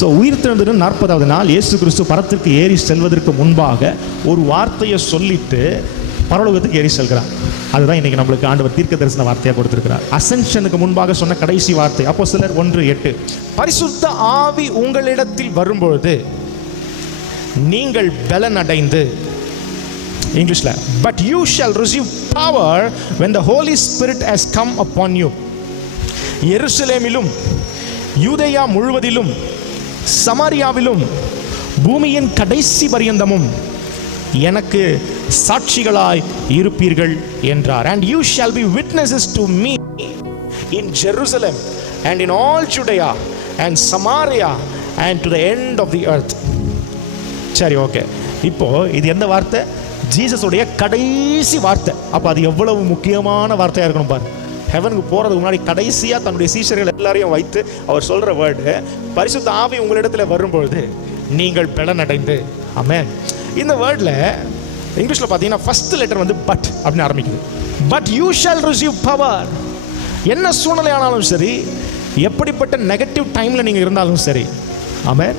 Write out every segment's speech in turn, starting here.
So உயிர்த்தெழுந்த 40வது நாள் இயேசு கிறிஸ்து பரத்திற்கு ஏறி செல்வதற்கு முன்பாக ஒரு வார்த்தையை சொல்லிட்டு பரலோகத்துக்கு ஏறி செல்கிறார். அதுதான் இன்னைக்கு நம்மளுக்கு ஆண்டவர் தீர்க்க தரிசன வார்த்தையாக கொடுத்திருக்கிறார். அசென்ஷனுக்கு முன்பாக சொன்ன கடைசி வார்த்தை அப்போஸ்தலர் 1:8, பரிசுத்த ஆவி உங்களிடத்தில் வரும்பொழுது நீங்கள் பலன் அடைந்து, இங்கிலீஷ்ல, but you shall receive power when the Holy Spirit has come upon you. எருசலேமிலும் யூதேயா முழுவதிலும் சமாரியாவிலும் பூமியின் கடைசி பரியந்தமும் எனக்கு சாட்சிகளாய் இருப்பீர்கள் என்றார். And you shall be witnesses to me in Jerusalem and in all Judea and Samaria and to the end of the earth. சரி, okay. இப்போ இது எந்த வார்த்தை? ஜீசஸுடைய கடைசி வார்த்தை. அப்போ அது எவ்வளவு முக்கியமான வார்த்தையாக இருக்கணும் பாரு. ஹெவனுக்கு போகிறதுக்கு முன்னாடி கடைசியாக தன்னுடைய சீஷர்கள் எல்லாரையும் வைத்து அவர் சொல்கிற வேர்டு, பரிசுத்த ஆவி உங்களிடத்தில் வரும்பொழுது நீங்கள் பலன் அடைந்து. ஆமென். இந்த வேர்டில் இங்கிலீஷில் பார்த்தீங்கன்னா ஃபர்ஸ்ட் லெட்டர் வந்து பட் அப்படின்னு ஆரம்பிக்குது. But you shall receive power. என்ன சூழ்நிலை ஆனாலும் சரி, எப்படிப்பட்ட நெகட்டிவ் டைமில் நீங்கள் இருந்தாலும் சரி, ஆமென்,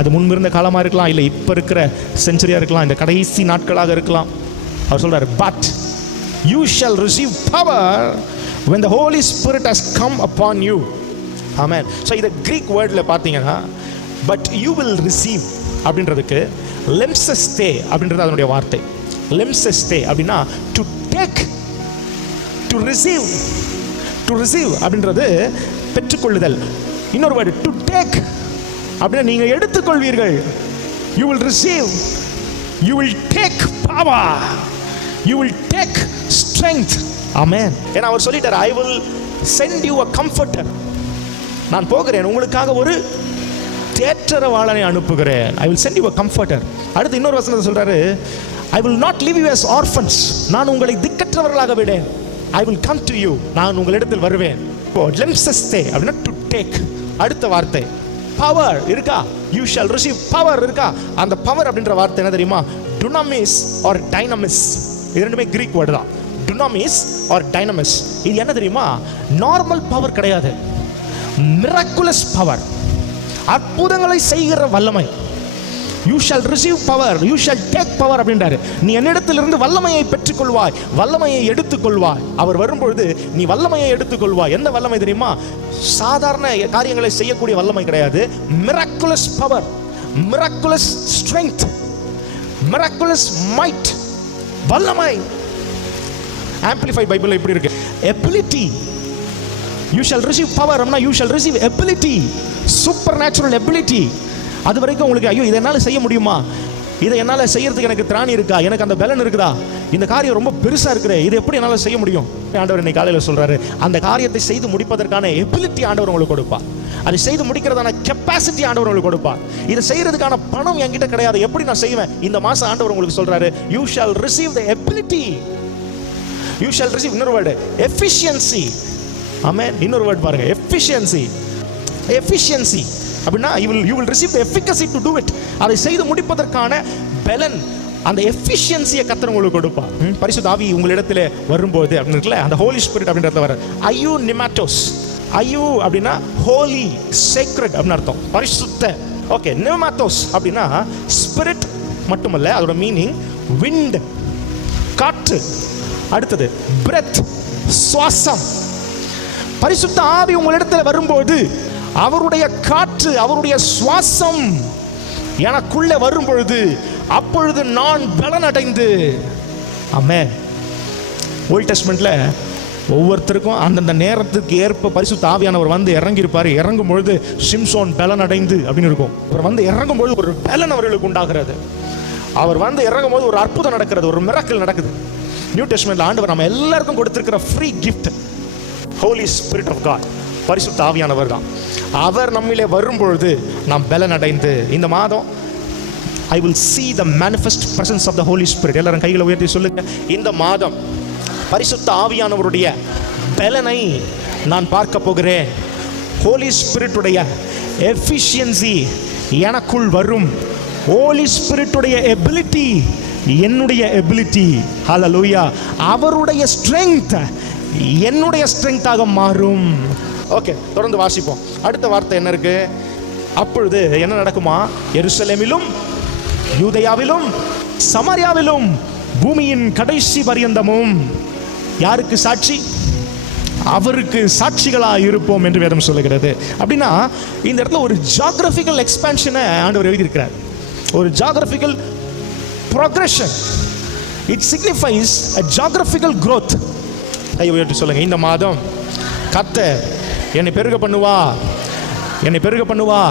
அது முன்பிருந்த காலமாக இருக்கலாம், இல்லை இப்போ இருக்கிற செஞ்சுரியாக இருக்கலாம், இந்த கடைசி நாட்களாக இருக்கலாம், அவர் சொல்கிறார் but you shall receive power when the Holy Spirit has come upon you. Amen. So இதை கிரீக் வேர்டில் பார்த்தீங்கன்னா பட் யூ வில் ரிசீவ் அப்படின்றதுக்கு லெம்சஸ்தே அப்படின்றது அதனுடைய வார்த்தை. லெம்சஸ்தே அப்படின்னா to take, to receive. To receive அப்படின்றது பெற்றுக்கொள்ளுதல். இன்னொரு வேர்டு டு டேக் அப்படின்னா நீங்கள் எடுத்துக்கொள்வீர்கள். You will receive, you will take power, you will take strength. Amen. ஏன்னா அவர் சொல்லிட்டார், I will send you a comforter. நான் போகிறேன், உங்களுக்காக ஒரு தேற்றரவாளனை அனுப்புகிறேன். I will send you a comforter. அடுத்து இன்னொரு வசனத்தை சொல்றாரு, I will not leave you as orphans. நான் உங்களை திக்கற்றவர்களாக விடேன். I will come to you. நான் உங்களிடத்தில் வருவேன். இப்போ லெம்சஸ்தே அப்படின்னா டு டேக். அடுத்த வார்த்தை பவர் இருக்கா? யூ ஷால் ரிசீவ் பவர் இருக்கா? அந்த பவர் அப்படின்ற வார்த்தை என்ன தெரியுமா? Dunamis or dynamis. இது ரெண்டுமே கிரீக் வேர்டு தான். Dunamis or dynamis. இது என்ன தெரியுமா? நார்மல் பவர் கிடையாது, மிராக்குலஸ் பவர், அற்புதங்களை செய்கிற வல்லமை. You shall receive power, you shall take power அப்படின்றாரு. நீ என்னிடத்திலிருந்து வல்லமையை பெற்றுக்கொள்வாய், வல்லமையை எடுத்துக்கொள்வாய். அவர் வரும்பொழுது நீ வல்லமையை எடுத்துக்கொள்வாய். எந்த வல்லமை தெரியுமா? சாதாரண காரியங்களை செய்யக்கூடிய வல்லமை கிடையாது. Miraculous power, miraculous strength, miraculous might, வல்லமை. ஆம்பிளிஃபைட் பைபிள் இப்படி இருக்கு, ability. You shall receive power. You shall receive ability, supernatural ability. அது வரைக்கும் உங்களுக்கு ஐயோ இதை என்னால் செய்ய முடியுமா, இதை என்னால் செய்யறதுக்கு எனக்கு திராணி இருக்கா, எனக்கு அந்த பலன் இருக்குதா, இந்த காரியம் ரொம்ப பெருசாக இருக்குது, இதை எப்படி என்னால் செய்ய முடியும்? ஆண்டவர் இன்னைக்கு காலையில் சொல்கிறாரு, அந்த காரியத்தை செய்து முடிப்பதற்கான எபிலிட்டி ஆண்டவர் உங்களுக்கு கொடுப்பார். அதை செய்து முடிக்கிறதான கெப்பாசிட்டி ஆண்டவர் உங்களுக்கு கொடுப்பார். இதை செய்யறதுக்கான பணம் என்கிட்ட கிடையாது, எப்படி நான் செய்வேன்? இந்த மாதம் ஆண்டவர் உங்களுக்கு சொல்கிறாரு, you shall receive the ability. You shall receive. இன்னொரு வேர்டு எஃபிஷியன்சி. ஆமென். இன்னொரு வேர்ட் பாருங்க, எஃபிஷியன்சி. எஃபிஷியன்சி அப்படின்னா you will receive the efficacy to do it. அதை செய்து முடிப்பதற்கான பலன், அந்த எஃபிஷியன்சியை கர்த்தர் உங்களுக்கு கொடுப்பார். பரிசுத்த ஆவி உங்களிடத்தில் வரும்போது அப்படின்னு இருக்குல்ல, அந்த ஹோலி ஸ்பிரிட் அப்படின்றத வர ஐயோ நிமாட்டோஸ். ஐயோ அப்படின்னா ஹோலி, சேக்ரெட் அப்படின்னு அர்த்தம், பரிசுத்த. ஓகே, நிமாட்டோஸ் அப்படின்னா ஸ்பிரிட் மட்டுமல்ல, அதோட மீனிங் விண்ட், காற்று. அடுத்தது பிரெத், சுவாசம். பரிசுத்த ஆவி உங்களிடத்தில் வரும்போது அவருடைய காற்று, அவருடைய சுவாசம் எனக்குள்ளே வரும்பொழுது அப்பொழுது நான் பலன் அடைந்து. ஆமென். ஓல்ட் டெஸ்ட்மெண்ட்ல ஒவ்வொருத்தருக்கும் அந்தந்த நேரத்துக்கு ஏற்ப பரிசுத்த ஆவியானவர் வந்து இறங்கியிருப்பார். இறங்கும் பொழுது சிம்சோன் பலன் அடைந்து அப்படின்னு இருக்கும். அவர் வந்து இறங்கும் பொழுது ஒரு பலன் அவர்களுக்கு உண்டாகிறது. அவர் வந்து இறங்கும் போது ஒரு அற்புதம் நடக்கிறது, ஒரு மிராக்கிள் நடக்குது. நியூ டெஸ்ட்மெண்ட்ல ஆண்டவர் நம்ம எல்லாருக்கும் கொடுத்திருக்கிற free gift holy spirit of God, பரிசுத்த ஆவியானவர் தான். அவர் நம்மிலே வரும்பொழுது நாம் பலன் அடைந்து. இந்த மாதம் I will see the manifest presence of the Holy Spirit. எல்லாரும் கைகளை உயர்த்தி சொல்லுங்க, இந்த மாதம் பரிசுத்த ஆவியானவருடைய பலனை நான் பார்க்க போகிறேன். ஹோலி ஸ்பிரிட்டுடைய எஃபிஷியன்சி எனக்குள் வரும். ஹோலி ஸ்பிரிட்டுடைய எபிலிட்டி என்னுடைய எபிலிட்டி. ஹல்லேலூயா. அவருடைய ஸ்ட்ரெங்த் என்னுடைய ஸ்ட்ரெங்தாக மாறும். ஓகே, தொடர்ந்து வாசிப்போம். அடுத்த வார்த்தை என்ன இருக்கு? அப்பொழுது என்ன நடக்குமா? எருசலேமிலும் யூதேயாவிலும் சமாரியாவிலும் பூமியின் கடைசி பரியந்தமும் யாருக்கு சாட்சி? அவருக்கு சாட்சிகளாக இருப்போம் என்று வேதம் சொல்லுகிறது. அப்படின்னா இந்த இடத்துல ஒரு ஜியோகிராபிக்கல் எக்ஸ்பான்ஷனை ஆண்டவர் எழுதியிருக்கிறார். ஒரு geographical progression. It signifies a geographical growth. கையை உயர்த்தி சொல்லுங்க, இந்த மாதம் கர்த்தர் என்னை பெருக பண்ணுவா, என்னை பெருக பண்ணுவா.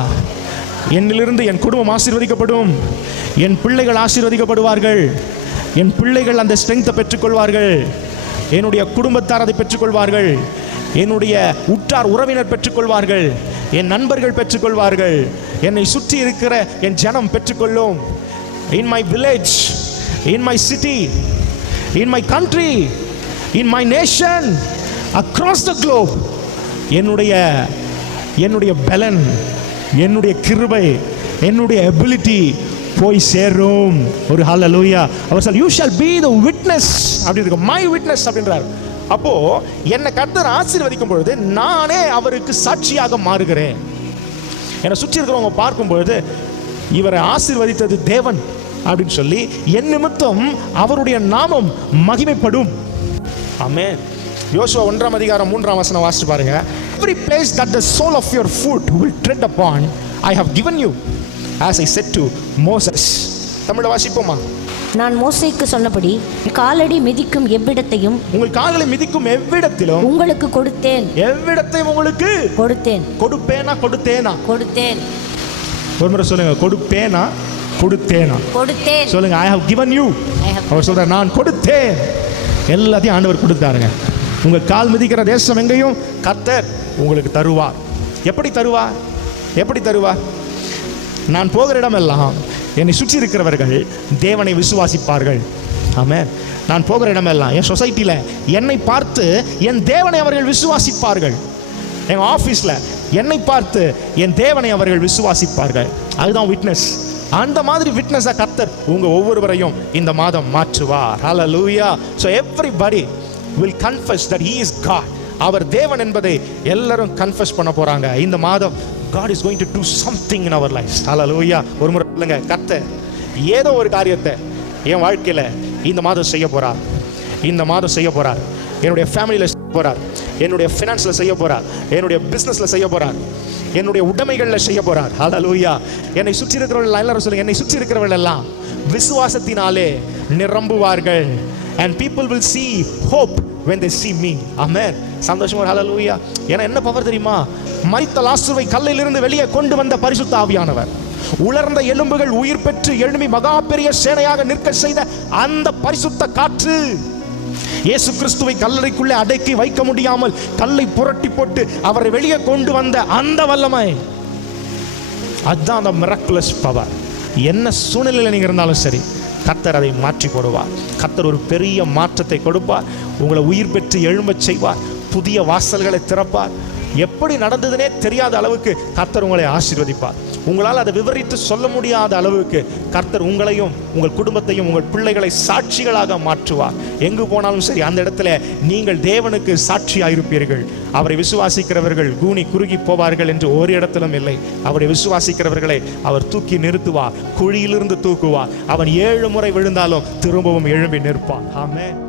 என்னிலிருந்து என் குடும்பம் ஆசீர்வதிக்கப்படும், என் பிள்ளைகள் ஆசீர்வதிக்கப்படுவார்கள், என் பிள்ளைகள் அந்த ஸ்ட்ரெங்த்தை பெற்றுக்கொள்வார்கள், என்னுடைய குடும்பத்தார் அதை பெற்றுக்கொள்வார்கள், என்னுடைய உற்றார் உறவினர் பெற்றுக்கொள்வார்கள், என் நண்பர்கள் பெற்றுக்கொள்வார்கள், என்னை சுற்றி இருக்கிற என் ஜனம் பெற்றுக்கொள்ளும். In my village, in my city, in my country, in my nation, across the globe, என்னுடைய பலன், என்னுடைய கிருபை, என்னுடைய எபிலிட்டி போய் சேரும். ஒரு ஹல்லேலூயா. அவர் சொல்ல, you shall be the witness அப்படி இருக்கு, my witness அப்படின்றார். அப்போ என்னை கர்த்தர் ஆசீர்வதிக்கும் பொழுது நானே அவருக்கு சாட்சியாக மாறுகிறேன். என்னை சுற்றி இருக்கிறவங்க பார்க்கும் பொழுது இவரை ஆசீர்வதித்தது தேவன் அப்படின்னு சொல்லி என் நிமித்தம் அவருடைய நாமம் மகிமைப்படும். ஆமென். யோசுவா 1:3 வாசிச்சு பாருங்க. Every place that the sole of your foot will tread upon, I have given you, as I said to Moses. தமிழ வாசிப்போமா? நான் மோசேக்கு சொன்னபடி காலடி மிதிக்கும் எவ்விடத்தையும், உங்கள் கால்களை மிதிக்கும் எவ்விடத்திலும் உங்களுக்கு கொடுத்தேன். எவ்விடத்தையும் உங்களுக்கு கொடுத்தேன். கொடுப்பேனா கொடுத்தேனா? கொடுத்தேன். ஒரு முறை சொல்லுங்க, கொடுப்பேனா கொடுத்தேனா? கொடுத்தேன். சொல்லுங்க, I have given you. அவர் சொல்றார், நான் கொடுத்தேன். எல்லாத்தையும் ஆண்டவர் கொடுத்தாருங்க. உங்க கால் மிதிக்கிற தேசம் எங்கேயும் கர்த்தர் உங்களுக்கு தருவார். எப்படி தருவார்? எப்படி தருவார்? நான் போகிற இடமெல்லாம் என்னை சுற்றி இருக்கிறவர்கள் தேவனை விசுவாசிப்பார்கள். ஆமென். நான் போகிற இடமெல்லாம் என் சொசைட்டியில் என்னை பார்த்து என் தேவனை அவர்கள் விசுவாசிப்பார்கள். என் ஆஃபீஸில் என்னை பார்த்து என் தேவனை அவர்கள் விசுவாசிப்பார்கள். அதுதான் விட்னஸ். அந்த மாதிரி விட்னஸாக கர்த்தர் உங்க ஒவ்வொருவரையும் இந்த மாதம் மாற்றுவார். ஹல்லேலூயா. So everybody will confess that he is God. அவர் தேவன் என்பதை எல்லாரும் கன்ஃபஸ் பண்ண போறாங்க இந்த மாதம். God is going to do something in our lives. ஹல்லேலூயா. ஒரு முறை சொல்லுங்க, கர்த்தர் ஏதோ ஒரு காரியத்தை என் வாழ்க்கையில இந்த மாதம் செய்ய போறார். இந்த மாதம் செய்ய போறார். என்னுடைய ஃபேமிலியில செய்ய போறார், என்னுடைய ஃபினான்ஸ்ல செய்ய போறார், என்னுடைய பிசினஸ்ல செய்ய போறார், என்னுடைய உடைமைகள்ல செய்ய போறார். ஹல்லேலூயா. என்னை சுற்றி இருக்கிறவர்கள் எல்லாரும் சொல்லுங்க, என்னை சுற்றி இருக்கிறவர்கள் எல்லாம் விசுவாசத்தினாலே நிரம்புவார்கள். And people will see hope when they see me. Amen. சந்தோஷமா ஹல்லேலூயா. ஏன்னா என்ன பவர் தெரியுமா? மரித்த லாசருவை கல்லிலிருந்து வெளியே கொண்டு வந்த பரிசுத்த ஆவியானவர், உலர்ந்த எலும்புகள் உயிர் பெற்று எழும்பி மகா பெரிய சேனையாக நிற்க செய்த அந்த பரிசுத்த காற்று, இயேசு கிறிஸ்துவை கல்லறைக்குள்ளே அடக்கி வைக்க முடியாமல் கல்லை புரட்டி போட்டு அவரை வெளியே கொண்டு வந்த அந்த வல்லமை, அதுதான் அந்த மிராக்குலஸ் பவர். என்ன சூழ்நிலையில் நீங்க இருந்தாலும் சரி, கர்த்தர் அதை மாற்றி போடுவார். கர்த்தர் ஒரு பெரிய மாற்றத்தை கொடுப்பார். உங்களை உயிர் பெற்று எழும்பச் செய்வார். புதிய வாசல்களை திறப்பார். எப்படி நடந்ததுனே தெரியாத அளவுக்கு கர்த்தர் உங்களை ஆசீர்வதிப்பார். உங்களால் அதை விவரித்து சொல்ல முடியாத அளவுக்கு கர்த்தர் உங்களையும் உங்கள் குடும்பத்தையும் உங்கள் பிள்ளைகளை சாட்சிகளாக மாற்றுவார். எங்கு போனாலும் சரி அந்த இடத்துல நீங்கள் தேவனுக்கு சாட்சியாயிருப்பீர்கள். அவரை விசுவாசிக்கிறவர்கள் கூனி குறுகி போவார்கள் என்று ஒரு இடத்திலும் இல்லை. அவரை விசுவாசிக்கிறவர்களை அவர் தூக்கி நிறுத்துவார், குழியிலிருந்து தூக்குவார். அவன் 7 முறை விழுந்தாலும் திரும்பவும் எழும்பி நிற்பார். ஆமென்.